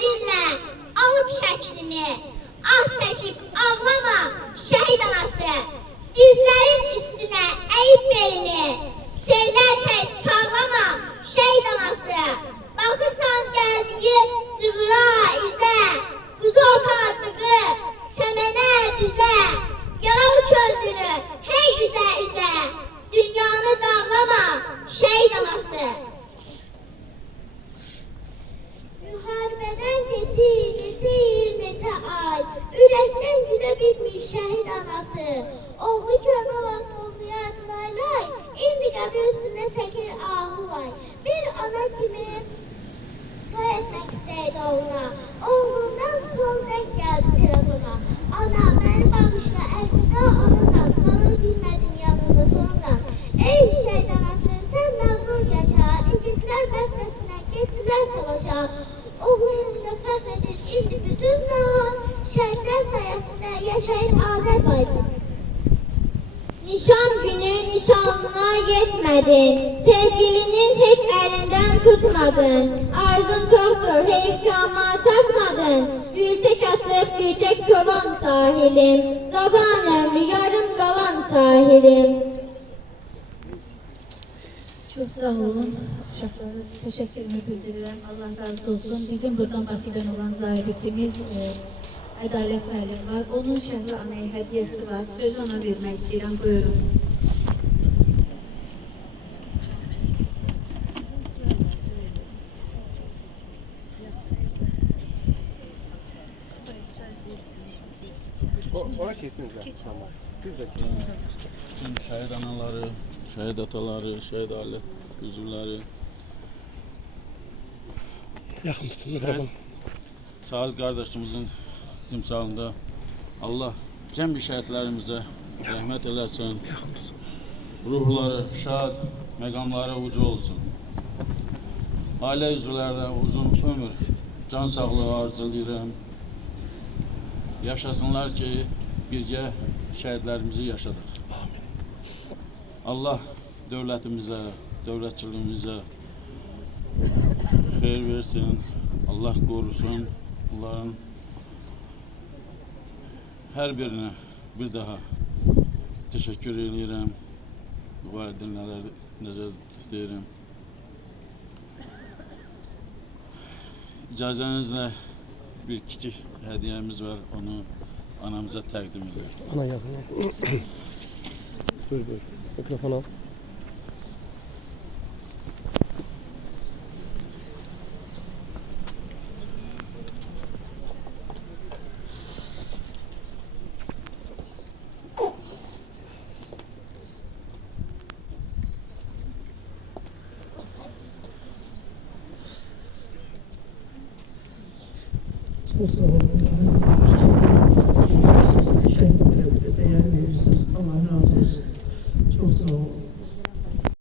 əllərinlə alıb şəklini, ah çəkib ağlama şəhid anası, dizlərin üstünə əyib belini, sellər tək çağlama şəhid anası, baxırsan gəldiyi cığıra izə, quzu otardığı çəmənə düzə, yaralı köldünü hey üzə üzə, dünyanı dağlama şəhid anası. Müharibədən keçir neçə ay, ürəkdən gülə bilmiş şəhid anası. Oğlu körpə vaxt oldu yardımlaylay, indi qəbir üstünə çəkir ahu vay. Bir ana kimi toy etmək istəyirdi oğluna, oğlundan son zəng gəldi telefona. Ana, məni bağışla əlvida anadan, qalır bilmədim yanında sonunda. Ey şəhid anası, sən məğrur yaşa, igidlər bəstəsinə getdilər savaşa. Oğlu evində fəxr edir indi bütün zaman, şəhidlər sayəsində yaşayır Azərbaycan. Nişan günü nişanlına yetmədin, sevgilinin heç əlindən tutmadın. Arzun çoxdur, heyf ki amma çatmadın. Gültək açıb gültək çoban sahilim, zaban ömrü yarım qalan sahilim. Çok sağ olun. Uşaqlara təşəkkürümü bildirirəm. Allah razı olsun. Bizim buradan Bakıdan olan zabitimiz Ədalət müəllim var. Onun şəhri anaya hədiyyəsi var. Sözü ona vermək istəyirəm. Buyurun. Ora keçsiniz. Tamam. Siz de Tüm şəhid anaları, şəhid ataları, şəhid ailə üzvləri, yakın tutun mikrofonu. Sağlık kardeşimizin timsalında Allah cəmi şəhidlərimizə rəhmət eləsin. Ruhları şad, məqamları ucu olsun. Ailə üzvlərə uzun ömür, can sağlığı arzulayıram. Yaşasınlar ki, birgə şəhidlərimizi yaşadıq. Allah dövlətimizə, dövlətçiliyimizə xeyir versin, Allah qorusun. Onların hər birinə bir daha təşəkkür edirəm. Valideynlərə nəzər istəyirəm. İcazənizlə bir kiçik hədiyyəmiz var, onu anamıza təqdim edirəm. Ana yakın. Buyur buyur. Mikrofon al. Çok sağ olun. Allah razı olsun. Çok sağ olun.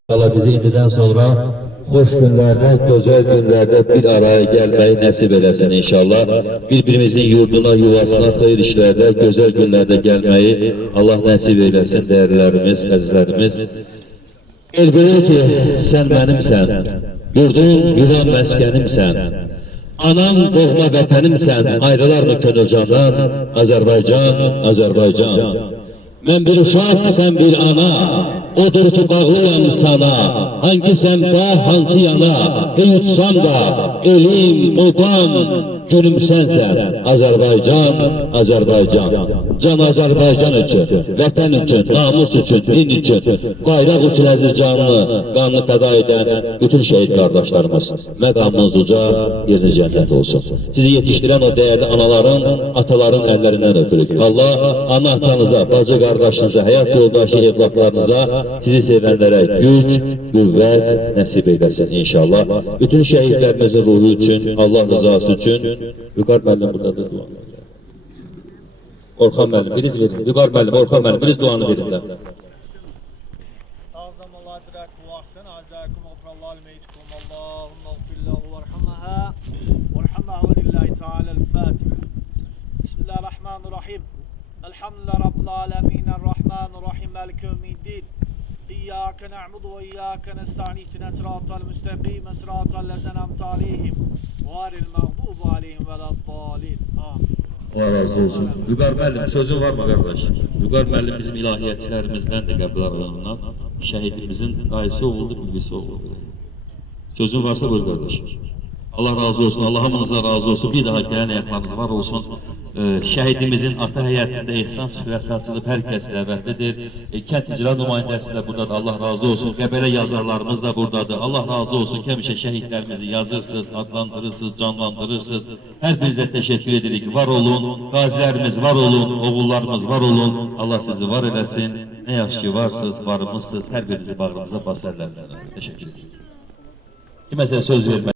Allah bizi indidən sonra hoş günlərdə, gözəl günlərdə bir araya gəlməyi nəsib eləsin inşallah. Bir-birimizin yurduna, yuvasına, xeyir işlərdə, gözəl günlərdə gəlməyi Allah nəsib eləsin dəyərlərimiz, əzizlərimiz. El bilir ki, sən mənimsən, yurdum, yuvan məskənimsən. Anam, doğma vətənimsən, ayrılar mı könül candan? Azərbaycan, Azərbaycan. Mən bir uşaq, sən bir ana, odur ki bağlıyam sana. Hangi səmtə, hansı yana, hey utsam da, elim, odan, günüm sənsən. Azərbaycan, Azərbaycan. Can Azərbaycan üçün, vətən üçün, namus üçün, din üçün, bayraq üçün əziz canlı, qanlı fəda edən bütün şəhid qardaşlarımız. Məqamınız uca, yeriniz cənnət olsun. Sizi yetişdirən o dəyərli anaların, ataların əllərindən öpürük. Allah ana atanıza, bacı qardaşınıza, həyat yoldaşı evlatlarınıza, sizi sevənlərə güc, qüvvət nəsib eyləsin inşallah. Bütün şəhidlərimizin ruhu üçün, Allah rızası üçün, Vüqar müəllim buradadır dua. Orxan müəllim, biriz verin. Vüqar müəllim, Orxan müəllim, biriz duanı verin. أعظم الله أدراكم وأحسن أعزائكم وغفر الله لميتكم اللهم اغفر له وارحمها وارحمها ولله تعالى الفاتحة بسم الله الرحمن الرحيم الحمد لله رب العالمين الرحمن الرحيم مالك يوم الدين إياك نعبد وإياك نستعين اهدنا الصراط المستقيم صراط الذين أنعمت عليهم غير المغضوب عليهم ولا الضالين آمين. Allah razı olsun. Vüqar müəllim, sözün var mı qardaş? Vüqar müəllim bizim ilahiyyatçilərimizdən də qəbul alanından, şəhidimizin dayısı oğludur, bilgisi oğludur. Sözün varsa buyur qardaş. Allah razı olsun, Allah hamınıza razı olsun. Bir daha gələn ayaqlarınız var olsun. Şəhidimizin ata həyətində ehsan süfrəsi açılıb, hər kəs dəvətlidir. Kənd icra nümayəndəsi də buradadır, Allah razı olsun. Qəbələ yazarlarımız da buradadır. Allah razı olsun ki, həmişə şəhidlərimizi yazırsınız, adlandırırsınız, canlandırırsınız. Hər birinizə təşəkkür edirik. Var olun, qazilərimiz var olun, oğullarımız var olun. Allah sizi var eləsin. Nə yaxşı ki varsınız, varımızsınız. Hər birinizi bağrımıza basarlar. Təşəkkür edirik. Kiməsə söz vermək.